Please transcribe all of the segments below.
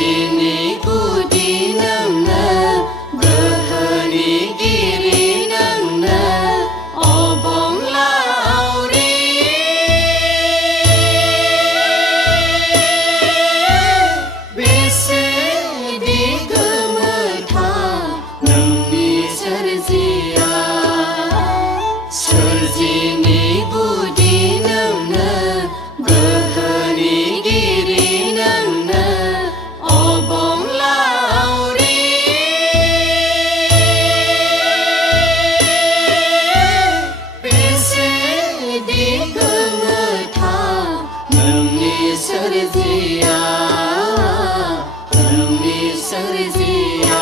Soljini budi nangna, gohoni giri nangna, obong lauri. Bese di gemeta, nangni serjia. Soljini budi nangna, gohoni giri nangna, obong lauri. Bese di gemeta, nangni serjia, nangni serjia.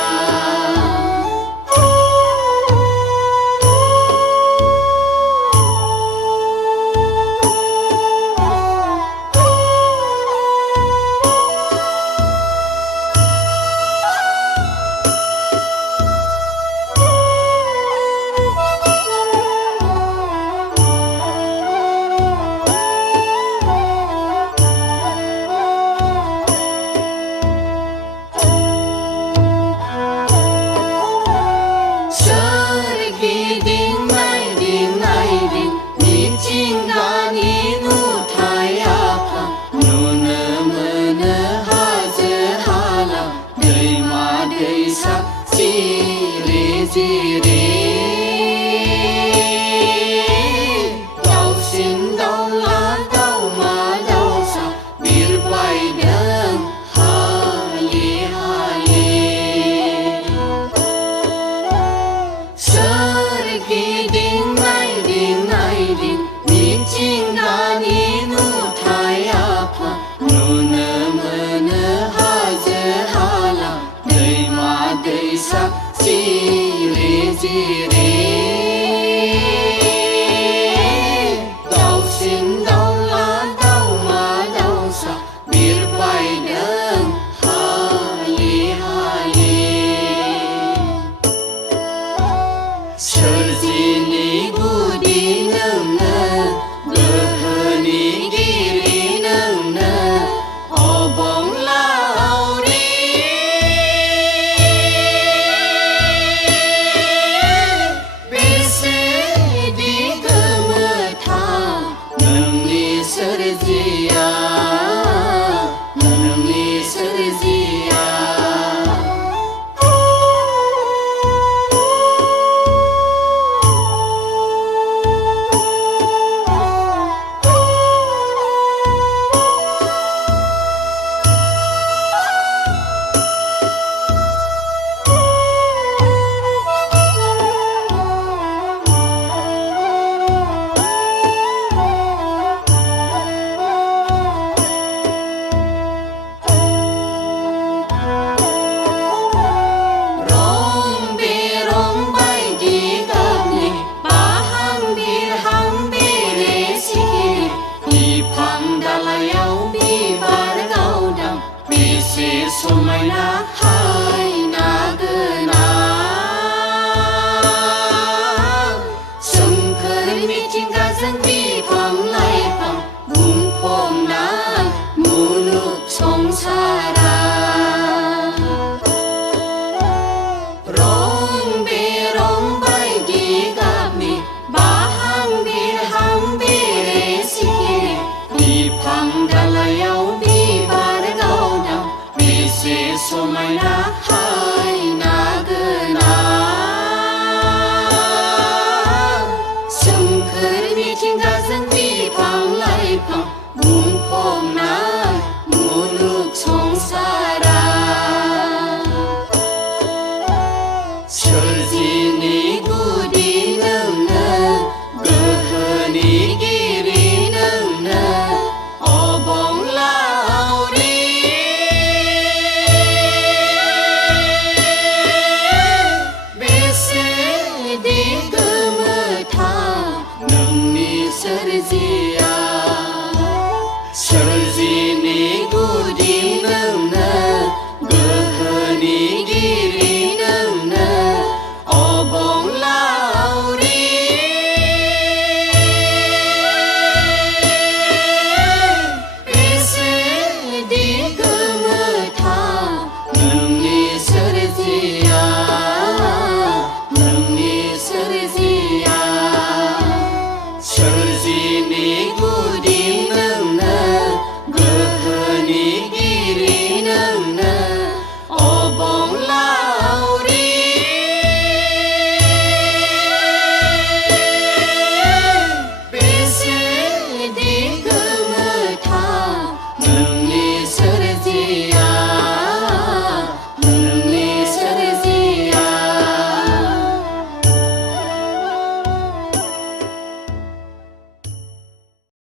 Soljini budi nangna, gohoni giri nangna, obong lauri. Bese di gemeta, nangni serjia, nangni serjia. समायना hai nagena, soमखोर मिथिंगाजों बिफां-लाइफां बुंफबनाय मुलुग संसारा। रं-बेरं बायदि गाबनि बाहां-बिरहां बेरे-सिखिरि, बिफां दालाइयाव बिबार गावदां, बेसे समायना hai nagena। सोमखोर मिथिंगाजों बिफां-लाइफां बुंफबनाय मुलुग संसारा। सोरजिनि गुदि नोंनो, गोहोनि गिरि नोंनो, obong lauri। Bese di gemeta, nोंनि सोरजिया।